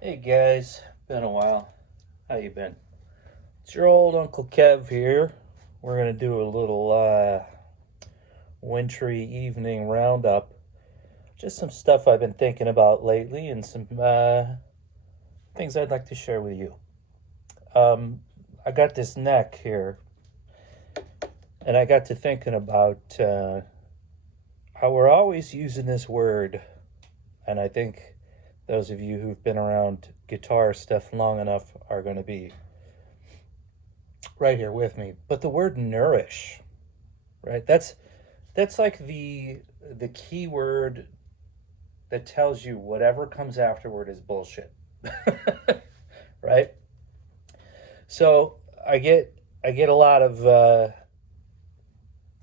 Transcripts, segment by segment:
Hey guys, been a while. How you been? It's your old Uncle Kev here. We're gonna do a little wintry evening roundup. Just some stuff I've been thinking about lately, and some things I'd like to share with you. I got this neck here, and I got to thinking about how we're always using this word, and I think those of you who've been around guitar stuff long enough are going to be right here with me. But the word nourish, right? That's like the key word that tells you whatever comes afterward is bullshit. Right? So I get a lot of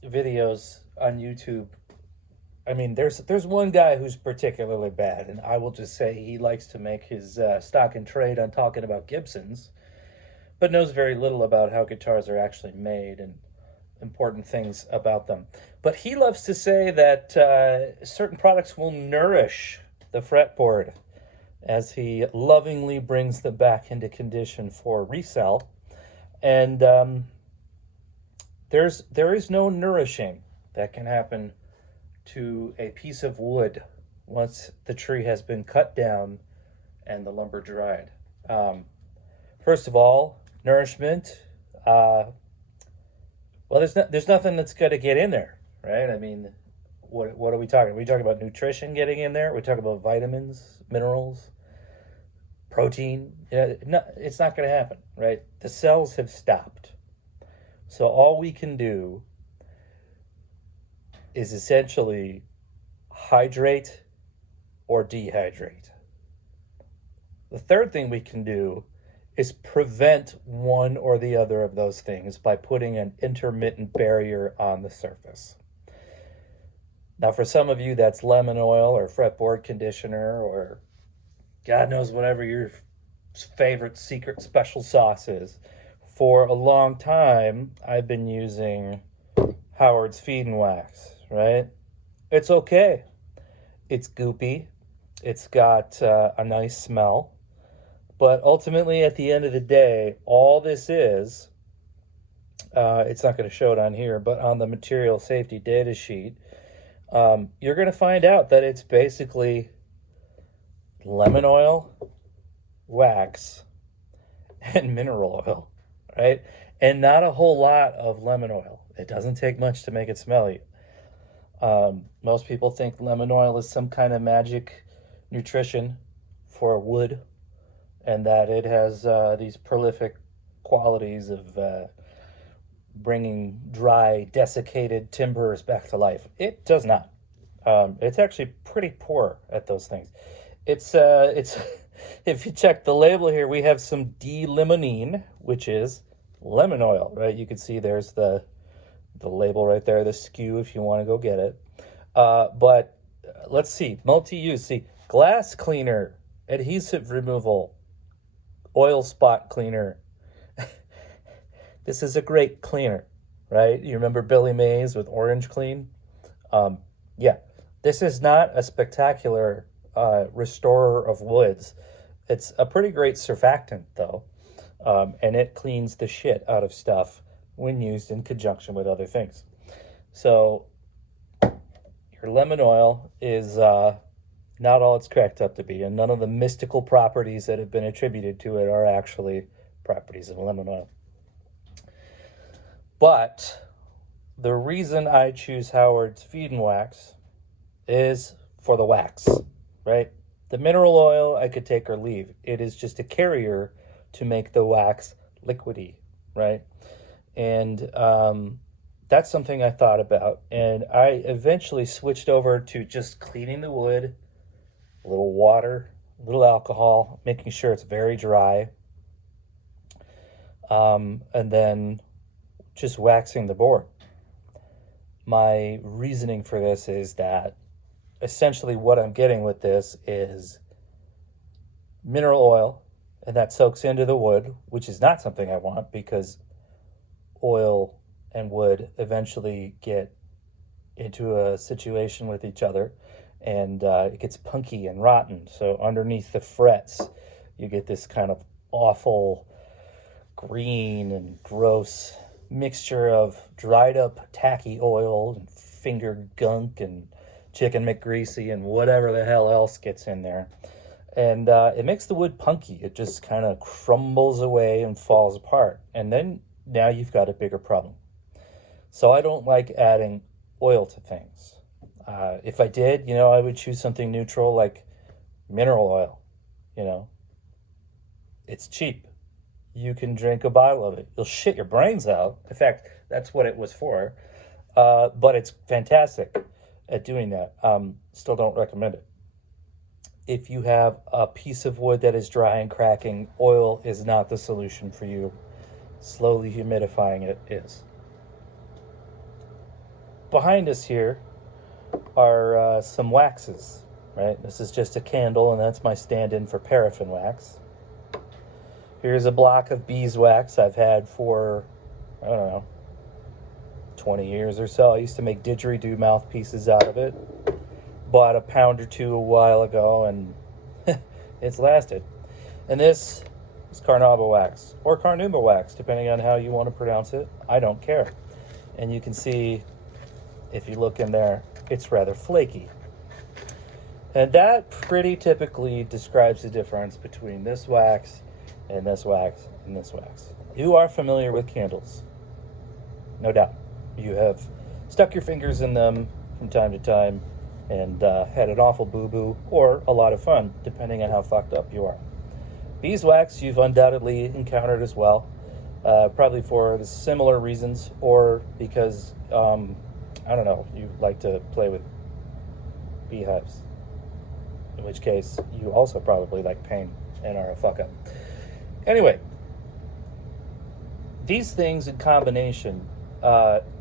videos on YouTube. I mean, there's one guy who's particularly bad, and I will just say he likes to make his stock and trade on talking about Gibsons, but knows very little about how guitars are actually made and important things about them. But he loves to say that certain products will nourish the fretboard as he lovingly brings them back into condition for resale. And there is no nourishing that can happen to a piece of wood once the tree has been cut down and the lumber dried. Um, First of all, nourishment. Well, there's nothing that's going to get in there, right? I mean, what are we talking? Are we talking about nutrition getting in there? Are we talking about vitamins, minerals, protein? No, it's not going to happen, right? The cells have stopped. So all we can do is essentially hydrate or dehydrate. The third thing we can do is prevent one or the other of those things by putting an intermittent barrier on the surface. Now, for some of you, that's lemon oil or fretboard conditioner or God knows whatever your favorite secret special sauce is. For a long time, I've been using Howard's Feed and Wax, right? It's okay. It's goopy. It's got a nice smell. But ultimately, at the end of the day, all this is, it's not going to show it on here, but on the material safety data sheet, you're going to find out that it's basically lemon oil, wax, and mineral oil, right? And not a whole lot of lemon oil. It doesn't take much to make it smelly. Most people think lemon oil is some kind of magic nutrition for wood, and that it has these prolific qualities of bringing dry, desiccated timbers back to life. It does not. It's actually pretty poor at those things. It's if you check the label here, we have some D-limonene, which is lemon oil, right? You can see there's the label right there, the SKU if you want to go get it. But let's see, multi-use. See, glass cleaner, adhesive removal, oil spot cleaner. This is a great cleaner, right? You remember Billy Mays with Orange Clean? Yeah, this is not a spectacular restorer of woods. It's a pretty great surfactant, though, and it cleans the shit out of stuff when used in conjunction with other things. So your lemon oil is not all it's cracked up to be, and none of the mystical properties that have been attributed to it are actually properties of lemon oil. But the reason I choose Howard's Feed and Wax is for the wax, right? The mineral oil I could take or leave. It is just a carrier to make the wax liquidy, right? And that's something I thought about. And I eventually switched over to just cleaning the wood, a little water, a little alcohol, making sure it's very dry, and then just waxing the board. My reasoning for this is that essentially what I'm getting with this is mineral oil, and that soaks into the wood, which is not something I want because oil and wood eventually get into a situation with each other, and it gets punky and rotten. So underneath the frets, you get this kind of awful green and gross mixture of dried up tacky oil and finger gunk and chicken McGreasy and whatever the hell else gets in there. And it makes the wood punky. It just kind of crumbles away and falls apart. And then now you've got a bigger problem. So I don't like adding oil to things. If I did, I would choose something neutral like mineral oil. It's cheap. You can drink a bottle of it. You'll shit your brains out. In fact, that's what it was for. But it's fantastic at doing that. Still don't recommend it. If you have a piece of wood that is dry and cracking, oil is not the solution for you. Slowly humidifying it is. Behind us here are some waxes, right? This is just a candle, and that's my stand-in for paraffin wax. Here's a block of beeswax I've had for, 20 years or so. I used to make didgeridoo mouthpieces out of it. Bought a pound or two a while ago, and it's lasted. And this is carnauba wax, or carnauba wax, depending on how you want to pronounce it. I don't care. And you can see, if you look in there, it's rather flaky. And that pretty typically describes the difference between this wax and this wax and this wax. You are familiar with candles, no doubt. You have stuck your fingers in them from time to time and had an awful boo-boo or a lot of fun, depending on how fucked up you are. Beeswax you've undoubtedly encountered as well, probably for the similar reasons, or because, you like to play with beehives, in which case you also probably like pain and are a fuck-up. Anyway, these things in combination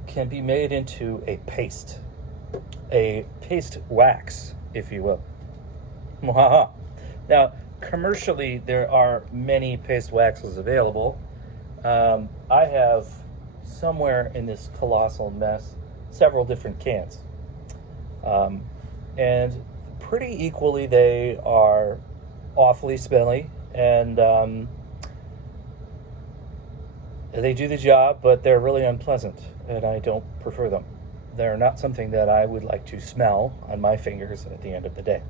can be made into a paste wax, if you will. Now, commercially, there are many paste waxes available. I have somewhere in this colossal mess several different cans. And pretty equally, they are awfully smelly, and they do the job, but they're really unpleasant, and I don't prefer them. They're not something that I would like to smell on my fingers at the end of the day.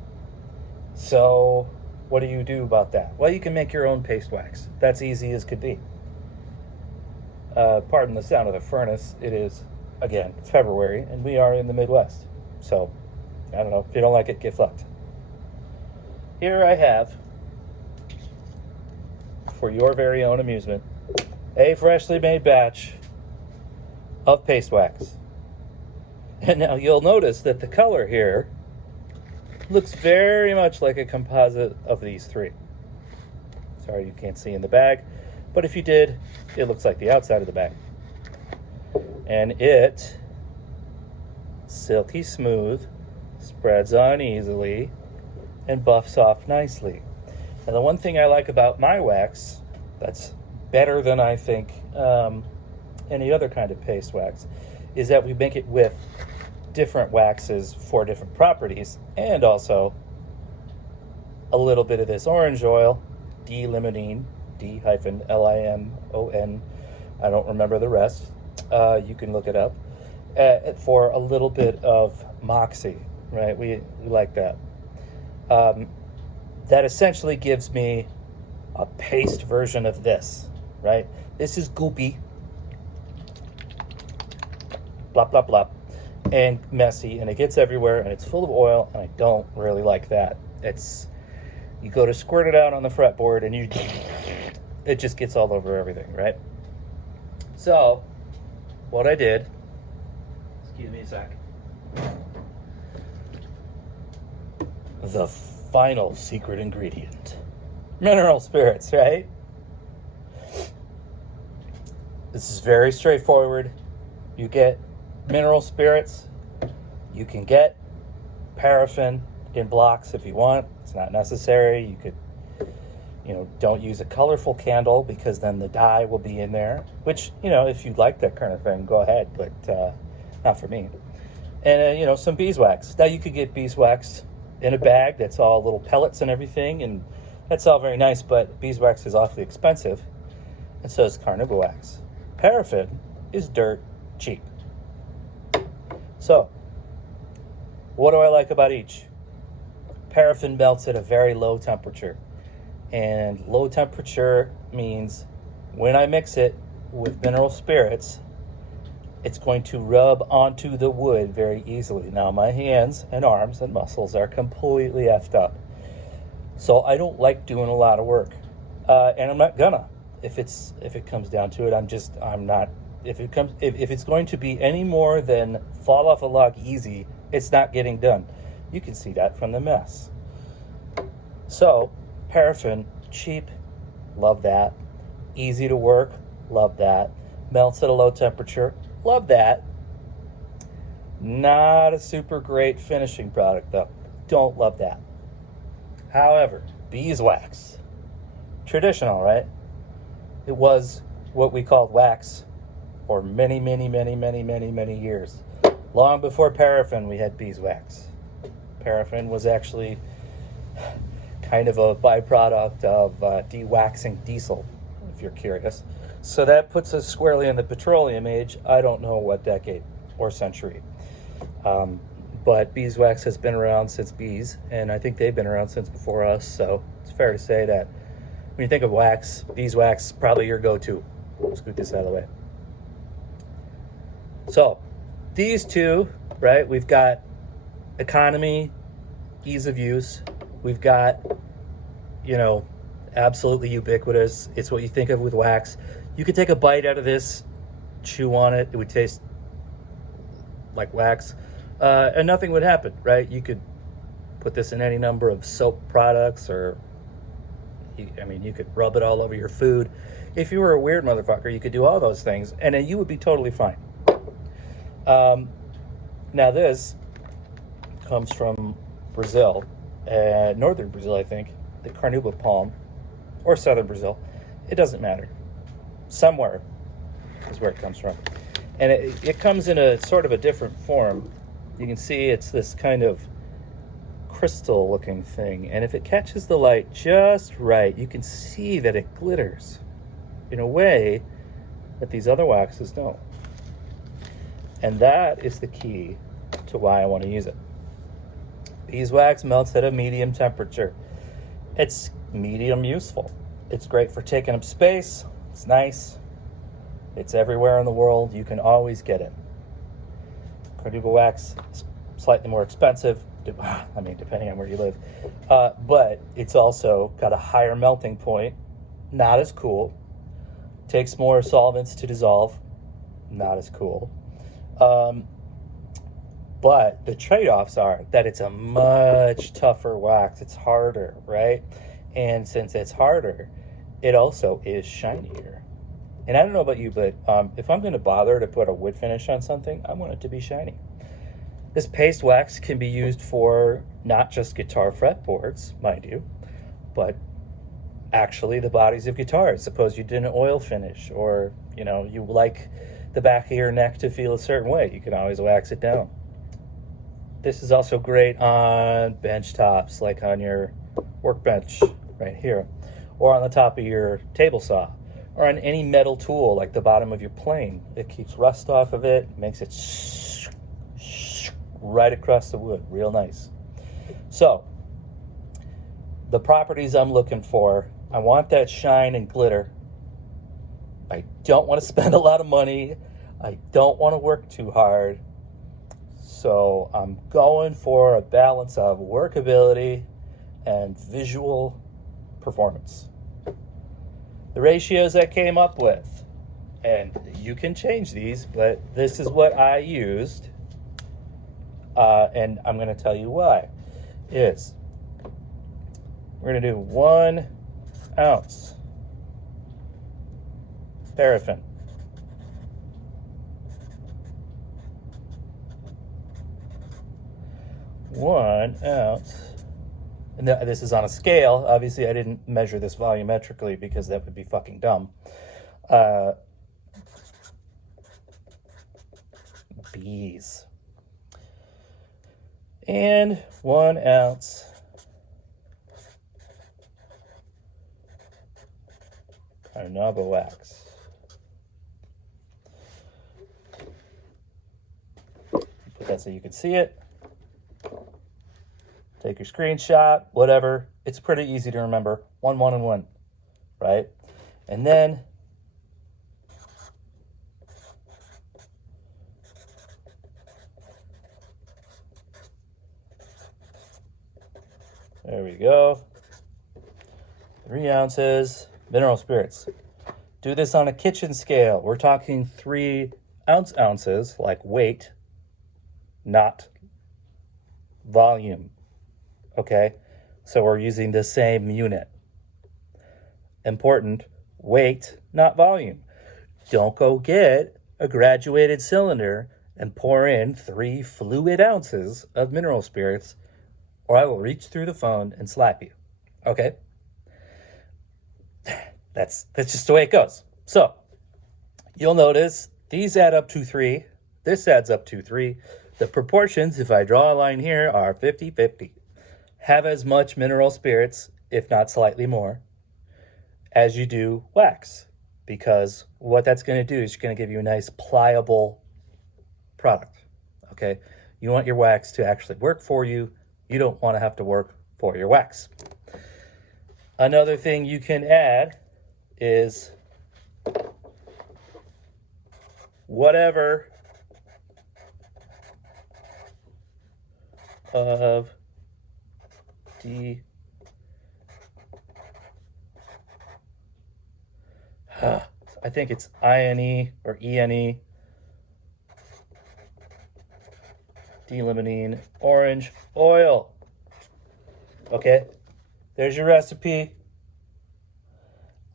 So what do you do about that? Well, you can make your own paste wax. That's easy as could be. Pardon the sound of the furnace. It is, again, February, and we are in the Midwest. So, I don't know. If you don't like it, get fucked. Here I have, for your very own amusement, a freshly made batch of paste wax. And now you'll notice that the color here looks very much like a composite of these three. Sorry you can't see in the bag, but if you did, it looks like the outside of the bag. And it, silky smooth, spreads on easily, and buffs off nicely. And the one thing I like about my wax, that's better than I think any other kind of paste wax, is that we make it with different waxes for different properties, and also a little bit of this orange oil, D-limonene, D-L-I-M-O-N, I don't remember the rest, you can look it up, for a little bit of moxie, right? We like that. That essentially gives me a paste version of this, right? This is goopy, blah, blah, blah, and messy, and it gets everywhere, and it's full of oil, and I don't really like that. You go to squirt it out on the fretboard, and it just gets all over everything, right? So, what I did, excuse me a sec, the final secret ingredient, mineral spirits, right? This is very straightforward. You get mineral spirits. You can get paraffin in blocks if you want. It's not necessary. You could, don't use a colorful candle, because then the dye will be in there, which, if you'd like that kind of thing, go ahead, but not for me. And, some beeswax. Now, you could get beeswax in a bag that's all little pellets and everything, and That's all very nice, but beeswax is awfully expensive, and so is carnauba wax. Paraffin is dirt cheap. So, what do I like about each? Paraffin melts at a very low temperature, and low temperature means when I mix it with mineral spirits, it's going to rub onto the wood very easily. Now, my hands and arms and muscles are completely effed up, so I don't like doing a lot of work, and I'm not gonna. If it comes down to it, I'm not. If it's going to be any more than fall off a log easy, it's not getting done. You can see that from the mess. So, paraffin, cheap, love that. Easy to work, love that. Melts at a low temperature, love that. Not a super great finishing product though. Don't love that. However, beeswax. Traditional, right? It was what we called wax for many, many, many, many, many, many years. Long before paraffin, we had beeswax. Paraffin was actually kind of a byproduct of de-waxing diesel, if you're curious. So that puts us squarely in the petroleum age. I don't know what decade or century. But beeswax has been around since bees, and I think they've been around since before us, so it's fair to say that when you think of wax, beeswax is probably your go-to. We'll scoot this out of the way. So, these two, right, we've got economy, ease of use. We've got, absolutely ubiquitous. It's what you think of with wax. You could take a bite out of this, chew on it. It would taste like wax, and nothing would happen, right? You could put this in any number of soap products, or you could rub it all over your food. If you were a weird motherfucker, you could do all those things, and then you would be totally fine. Now this comes from Brazil, northern Brazil, I think, the carnauba palm, or southern Brazil. It doesn't matter. Somewhere is where it comes from. And it comes in a sort of a different form. You can see it's this kind of crystal looking thing, and if it catches the light just right, you can see that it glitters in a way that these other waxes don't. And that is the key to why I want to use it. Beeswax melts at a medium temperature. It's medium useful. It's great for taking up space. It's nice. It's everywhere in the world. You can always get it. Carnauba wax is slightly more expensive, depending on where you live. But it's also got a higher melting point. Not as cool. Takes more solvents to dissolve. Not as cool. But the trade-offs are that it's a much tougher wax. It's harder, right? And since it's harder, it also is shinier. And I don't know about you, but if I'm going to bother to put a wood finish on something, I want it to be shiny. This paste wax can be used for not just guitar fretboards, mind you, but actually the bodies of guitars. Suppose you did an oil finish, or you like the back of your neck to feel a certain way. You can always wax it down. This is also great on bench tops, like on your workbench right here, or on the top of your table saw, or on any metal tool like the bottom of your plane. It keeps rust off of it, makes it right across the wood, real nice. So, the properties I'm looking for, I want that shine and glitter. I don't want to spend a lot of money. I don't want to work too hard. So I'm going for a balance of workability and visual performance. The ratios I came up with, and you can change these, but this is what I used, and I'm going to tell you why, is we're going to do 1 ounce paraffin, 1 ounce, and this is on a scale. Obviously, I didn't measure this volumetrically because that would be fucking dumb. Bees. And 1 ounce carnauba wax. Put that so you can see it. Take your screenshot, whatever. It's pretty easy to remember. 1, 1, and 1, right? And then there we go. 3 ounces mineral spirits. Do this on a kitchen scale. We're talking 3 ounces, like weight, not volume. Okay? So we're using the same unit. Important, weight, not volume. Don't go get a graduated cylinder and pour in 3 fluid ounces of mineral spirits, or I will reach through the phone and slap you. Okay? That's just the way it goes. So, you'll notice these add up to 3. This adds up to 3. The proportions, if I draw a line here, are 50-50. Have as much mineral spirits, if not slightly more, as you do wax. Because what that's going to do is going to give you a nice pliable product. Okay? You want your wax to actually work for you. You don't want to have to work for your wax. Another thing you can add is whatever of the I think it's INE or ENE, D-limonene orange oil. Okay, there's your recipe.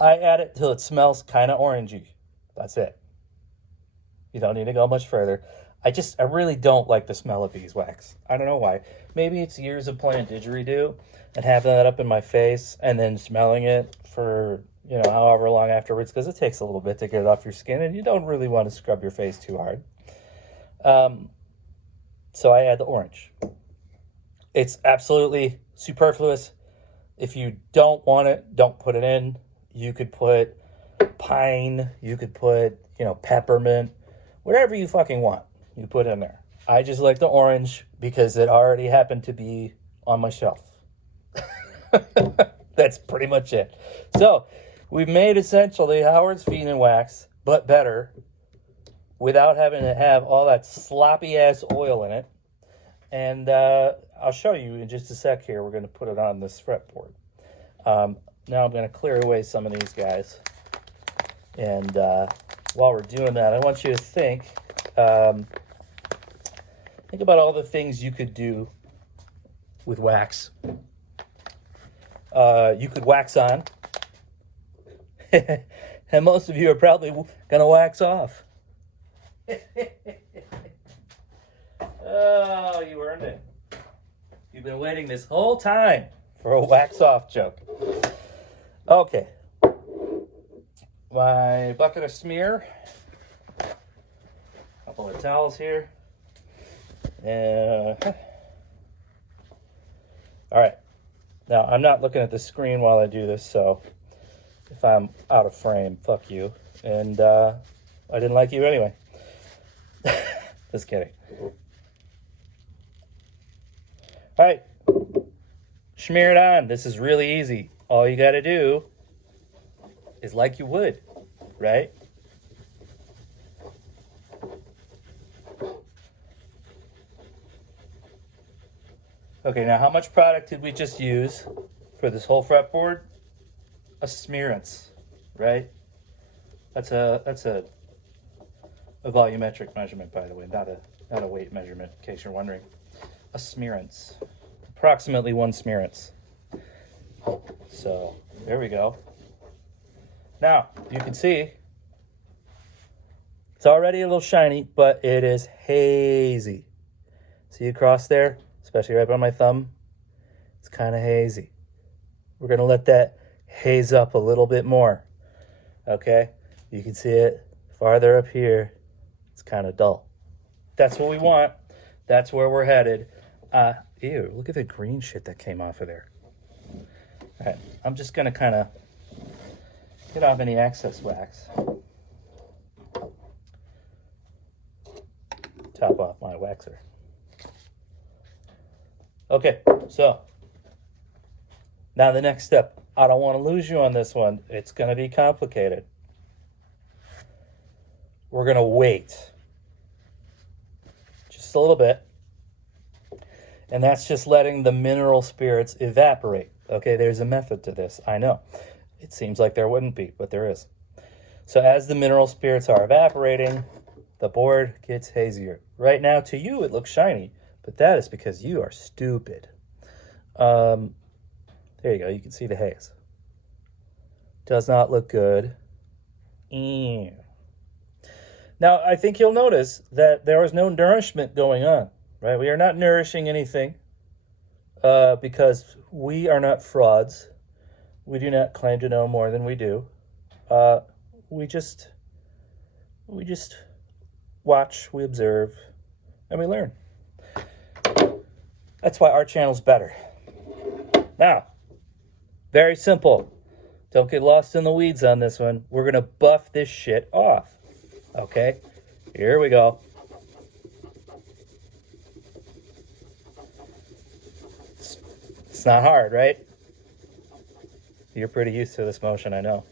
I add it till it smells kind of orangey. That's it. You don't need to go much further. I really don't like the smell of beeswax. I don't know why. Maybe it's years of playing didgeridoo and having that up in my face and then smelling it for, however long afterwards, because it takes a little bit to get it off your skin and you don't really want to scrub your face too hard. So I add the orange. It's absolutely superfluous. If you don't want it, don't put it in. You could put pine, you could put, peppermint, whatever you fucking want, you put in there. I just like the orange because it already happened to be on my shelf. That's pretty much it. So we've made essentially Howard's Fiend and Wax, but better, without having to have all that sloppy ass oil in it. And I'll show you in just a sec here. We're going to put it on this fretboard. Now I'm going to clear away some of these guys. And while we're doing that, I want you to think about all the things you could do with wax. You could wax on. And most of you are probably going to wax off. Oh, you earned it. You've been waiting this whole time for a wax off joke. Okay. My bucket of smear. A couple of towels here. All right. Now, I'm not looking at the screen while I do this, so if I'm out of frame, fuck you. And I didn't like you anyway. Just kidding. All right. Smear it on. This is really easy. All you got to do is like you would, right? Okay, now how much product did we just use for this whole fretboard? A smearance, right? That's a volumetric measurement, by the way, not a weight measurement, in case you're wondering. A smearance, approximately 1 smearance. So there we go. Now you can see it's already a little shiny, but it is hazy. See across there, especially right by my thumb? It's kind of hazy. We're going to let that haze up a little bit more. Okay? You can see it farther up here. It's kind of dull. That's what we want. That's where we're headed. Ew, look at the green shit that came off of there. All right, I'm just going to kind of get off any excess wax. Top off my waxer. Okay, so now the next step. I don't want to lose you on this one. It's going to be complicated. We're going to wait just a little bit. And that's just letting the mineral spirits evaporate. Okay, there's a method to this, I know. It seems like there wouldn't be, but there is. So as the mineral spirits are evaporating, the board gets hazier. Right now, to you, it looks shiny, but that is because you are stupid. There you go, you can see the haze. Does not look good. Ew. Now, I think you'll notice that there is no nourishment going on, right? We are not nourishing anything because we are not frauds. We do not claim to know more than we do. We just watch, we observe, and we learn. That's why our channel's better. Now, very simple. Don't get lost in the weeds on this one. We're going to buff this shit off. Okay? Here we go. It's not hard, right? You're pretty used to this motion, I know.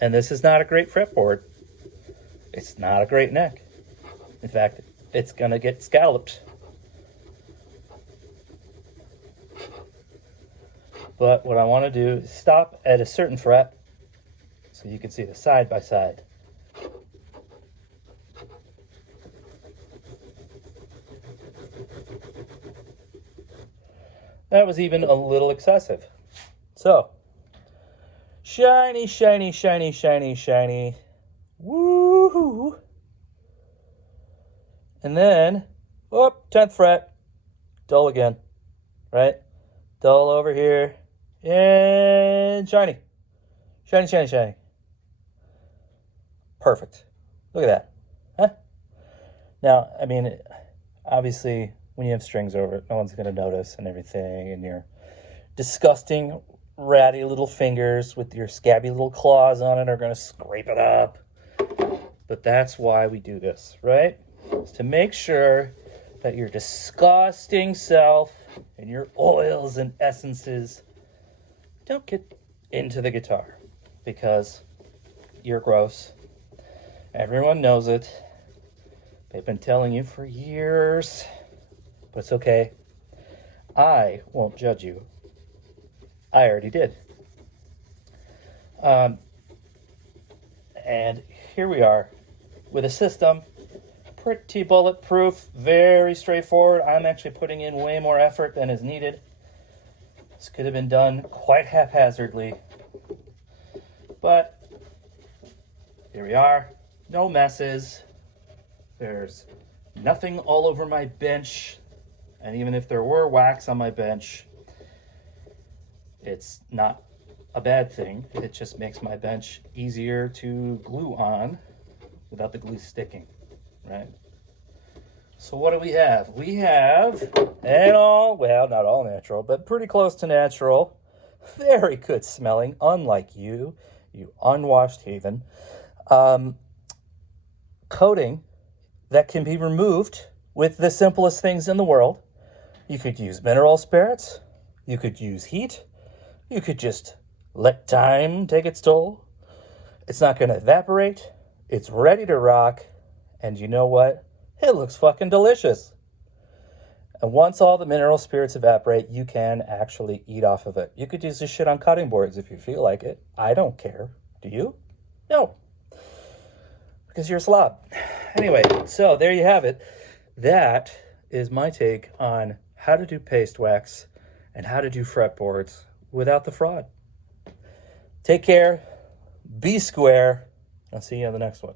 And this is not a great fretboard. It's not a great neck. In fact, it's going to get scalloped. But what I want to do is stop at a certain fret so you can see the side by side. That was even a little excessive. So, shiny, shiny, shiny, shiny, shiny. Woo-hoo. And then, 10th fret, dull again, right? Dull over here, and shiny. Shiny, shiny, shiny. Perfect. Look at that. Huh? Now, I mean, obviously, when you have strings over it, no one's going to notice and everything, and your disgusting, ratty little fingers with your scabby little claws on it are going to scrape it up. But that's why we do this, right? It's to make sure that your disgusting self and your oils and essences don't get into the guitar, because you're gross. Everyone knows it. They've been telling you for years, but it's okay. I won't judge you. I already did. And here we are with a system, pretty bulletproof, very straightforward. I'm actually putting in way more effort than is needed. This could have been done quite haphazardly, but here we are. No messes. There's nothing all over my bench, and even if there were wax on my bench, it's not a bad thing. It just makes my bench easier to glue on without the glue sticking, right? So what do we have? We have well, not all natural, but pretty close to natural, very good smelling, unlike you unwashed heathen, coating that can be removed with the simplest things in the world. You could use mineral spirits, you could use heat, you could just let time take its toll. It's not going to evaporate. It's ready to rock. And you know what? It looks fucking delicious. And once all the mineral spirits evaporate, you can actually eat off of it. You could use this shit on cutting boards if you feel like it. I don't care. Do you? No. Because you're a slob. Anyway, so there you have it. That is my take on how to do paste wax and how to do fretboards without the fraud. Take care. Be square. I'll see you on the next one.